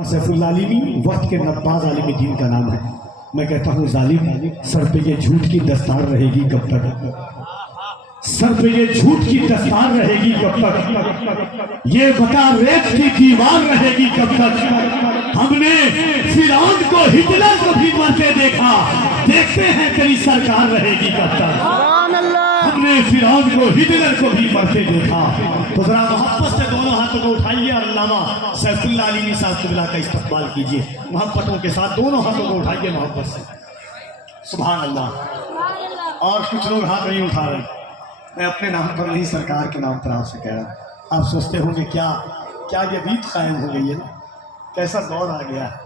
सैफुल्लाह आलिमी वक्त के नब्बाज आलिम दीन का नाम है। मैं कहता हूँ जालिम, सर पे ये झूठ की दस्तार रहेगी कब तक? सर पे ये झूठ की दस्तार रहेगी कब तक? ये बता रेत की दीवार रहेगी कब तक? हमने फिरौन को हिटलर को भी मरते देखा, देखते हैं तेरी सरकार रहेगी कब तक? हमने फिरौन को हिटलर को भी मरते देखा। तो जरा मोहब्बत से दोनों हाथों को उठाइए और अल्लामा सैफुल्लाह आलिमी साहब क़िबला का इस्तक़बाल कीजिए। मोहब्बतों के साथ दोनों हाथों को उठाइए मोहब्बत से। सुभान अल्लाह। और कुछ लोग हाथ नहीं उठा रहे। मैं अपने नाम पर नहीं, सरकार के नाम पर आपसे कह रहा हूँ। आप सोचते होंगे क्या ये रीत कायम हो गई है ना, कैसा दौर आ गया है।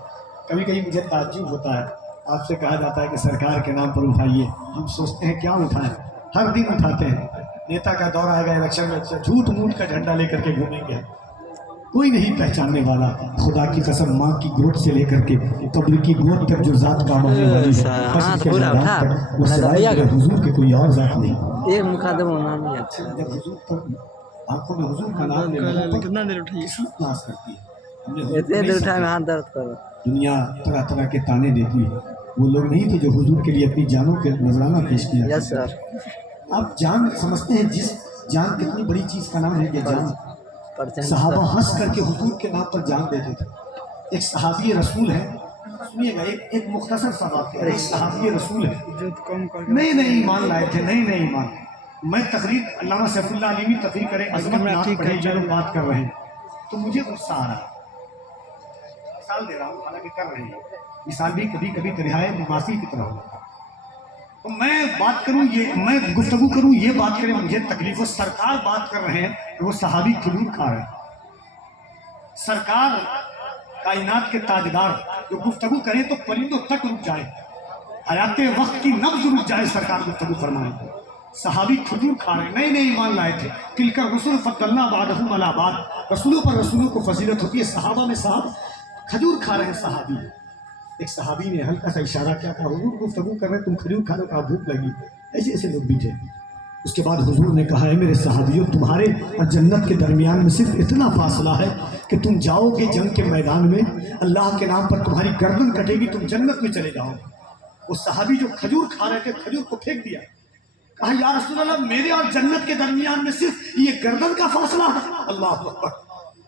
कभी कभी मुझे ताज्जुब होता है, आपसे कहा जाता है कि सरकार के नाम पर उठाइए, हम सोचते हैं क्या उठाएं, हर दिन उठाते हैं। नेता का दौर आएगा इलेक्शन में, झूठ मूठ का झंडा लेकर के घूमेंगे, कोई नहीं पहचानने वाला। खुदा की कसम, माँ की गोद से लेकर के कब्र की गोद तक जो जात काम आने वाली है, वो सिवाय हुजूर के कोई और जात नहीं। एक मुकादम होना नहीं है। जब हुजूर पर आंखों में हुजूर का नाम लेना, कितना देर उठाइए, नाश करती है। इतने देर उठाए में हाथ दर्द करो। दुनिया तरह तरह के ताने देती है। वो लोग नहीं थे जो हुजूर के लिए अपनी जानों के नजराना पेश किया। Yes sir. आप जान समझते हैं, जिस जान कितनी बड़ी चीज का नाम है ये जान। सहाबा हंस करके हुजूर के नाम पर जान देते थे। एक सहाबी रसूल है, सुनिएगा, एक मुख्तसर सा वाक़या। एक सहाबी रसूल है, नए ईमान लाए थे, नए ईमान। मैं तकरीर अल्लामा सैफुल्लाह आलिमी तकरीर करें, अज़मत नात पढ़े, जो लोग बात कर रहे हैं, तो मुझे गुस्सा आ रहा है। मिसाल दे रहा हूँ, हालांकि कर रहे हैं, मिसाल भी कभी कभी तरिहाए मुमासी की तरह होता है। तो मैं बात करूँ, मैं गुफ्तगू करूँ, ये बात करें, मुझे तकलीफ हो। सरकार बात कर रहे हैं तो वो सहाबी खजूर खा रहे हैं। सरकार कायनात के ताजदार जो गुफ्तगू करें तो परिंदों तक रुक जाए, हयाते वक्त की नब्ज रुक जाए, सरकार गुफ्तगू फरमाए। सहाबी खजूर खा रहे, नए ईमान लाए थे। तिलकर रसूल फद्दलना बादहुम अला बाद, रसूलों पर रसूलों को फजीलत होती है। सहाबा में साहब खजूर खा रहे हैं सहाबी। एक सहाबी ने हल्का सा इशारा किया, कहा हुजूर गुफ्तगू कर रहे हैं, तुम खजूर खा रहे हो, कहा भूख लगी। ऐसे ऐसे लोग भी थे। उसके बाद हुजूर ने कहा, है मेरे सहाबियों, तुम्हारे और जन्नत के दरमियान में सिर्फ इतना फासला है कि तुम जाओगे जंग के मैदान में, अल्लाह के नाम पर तुम्हारी गर्दन कटेगी, तुम जन्नत में चले जाओगे। वो सहाबी जो खजूर खा रहे थे, खजूर को फेंक दिया। कहा, या रसूल अल्लाह, मेरे और जन्नत के दरमियान में सिर्फ ये गर्दन का फासला है। अल्लाह अकबर।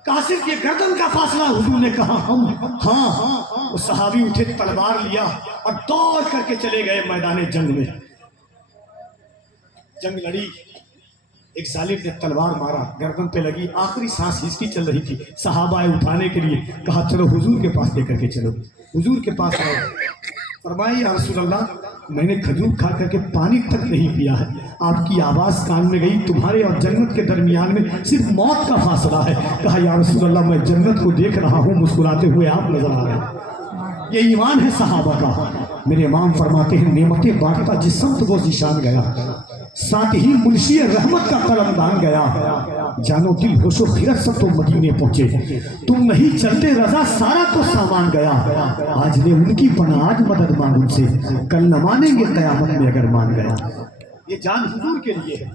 कहा, सिर्फ ये गर्दन का फासला? हुजूर ने कहा, हम हाँ। वो सहाबी उठे, तलवार लिया और दौड़ करके चले गए मैदान जंग में। जंग लड़ी, एक जालिम ने तलवार मारा, गर्दन पे लगी, आखिरी सांस इसकी चल रही थी। सहाबा आए उठाने के लिए, कहा चलो हुजूर के पास लेकर के चलो। हुजूर के पास आए, फरमाया, या रसूल अल्लाह, मैंने खजूर खा करके पानी तक नहीं पिया है, आपकी आवाज़ कान में गई, तुम्हारे और जन्नत के दरमियान में सिर्फ मौत का फासला है। कहा, या रसूल अल्लाह, मैं जन्नत को देख रहा हूँ, मुस्कुराते हुए आप नजर आ रहे हैं। ये ईमान है सहाबा का। मेरे इमाम फरमाते हैं, नेमतें बांटता जिस्म तो वो जिशान गया, साथ ही मुंशी रहमत का कलमदान गया। जानो दिल होशो खिरत सब तो मदीने पहुंचे, तुम नहीं चलते रजा सारा तो सामान गया। आज ने उनकी पनाह, आज मदद मांग उनसे, कल न मानेंगे कयामत में अगर मान गया। ये जान हुजूर के लिए है,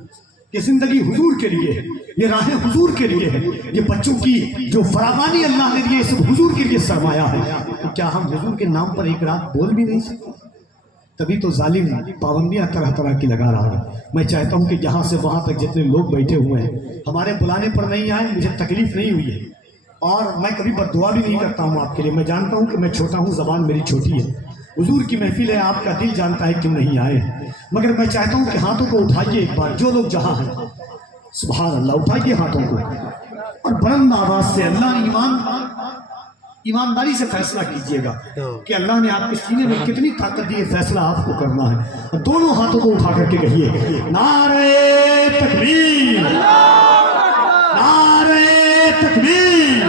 ये जिंदगी हुजूर के लिए है, ये राहें हुजूर के लिए है, ये बच्चों की जो फरावानी अल्लाह ने दी है, सब हुजूर के लिए सरमाया है। तो क्या हम हुजूर के नाम पर एक रात बोल भी नहीं सकते? तभी तो जालिम पाबंदियां तरह तरह की लगा रहा है। मैं चाहता हूं कि यहाँ से वहां तक जितने लोग बैठे हुए हैं, हमारे बुलाने पर नहीं आए, मुझे तकलीफ नहीं हुई है, और मैं कभी बद्दुआ भी नहीं करता हूँ आपके लिए। मैं जानता हूँ कि मैं छोटा हूँ, ज़बान मेरी छोटी है, हुजूर की महफिल है, आपका दिल जानता है क्यों नहीं आए। मगर मैं चाहता हूँ कि हाथों को उठाइए एक बार, जो लोग जहाँ हैं, सुभान अल्लाह, उठाइए हाथों को और बुलंद आवाज से अल्लाह ईमानदारी से फैसला कीजिएगा कि अल्लाह ने आपके सीने में कितनी ताकत दी है, फैसला आपको करना है। दोनों हाथों को उठा करके कहिए, नारे तकबीर, नारे तकबीर।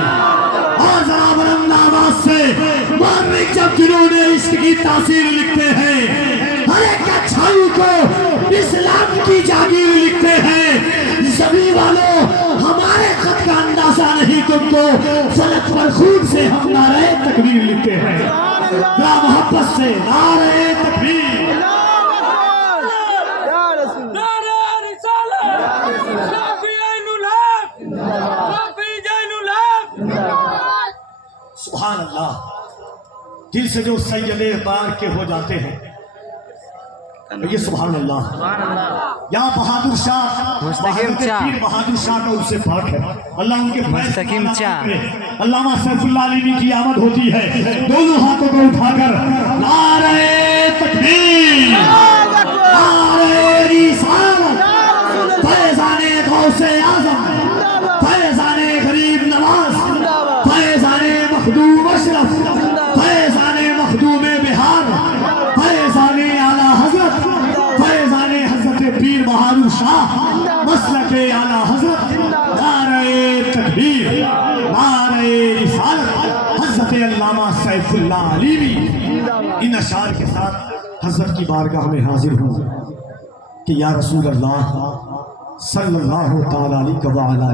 और जरा बुलंद आवाज से, मालिक जब जिन्होंने इश्क की तासीर लिखते हैं, हर एक अच्छाई को इस्लाम की जागीर लिखते हैं। सभी वालों, हमारे खत का अंदाजा नहीं तुमको, फलक पर खून से हम नारे तकबीर लिखते हैं। बड़ा मोहब्बत से नारे तकबीर। सुभान اللہ دل سے جو سید بار کے ہو جاتے ہیں یہ سبحان اللہ یا بہادر شاہ مستقیم چاہ پیر بہادر شاہ کا ان سے فرق ہے اللہ ان کے مستقیم چاہ علامہ سیف اللہ علیہ کی آمد ہوتی ہے دونوں ہاتھوں کو اٹھا کر نعرہ تکبیر نعرہ رسالت فیضان غوث اعظم فیضان غریب نواز فیضان مخدوم اشرف فیضان مخدوم بہار فیضان اعلیٰ حضرت فیضان حضرت پیر بہادر شاہ مسلک اعلیٰ حضرت نعرہ تکبیر نعرہ رسالت حضرت علامہ سیف اللہ علیوی ان اشعار کے ساتھ حضرت کی بارگاہ میں حاضر ہوں کہ یا رسول اللہ صلی اللہ تعالی علیہ وآلہ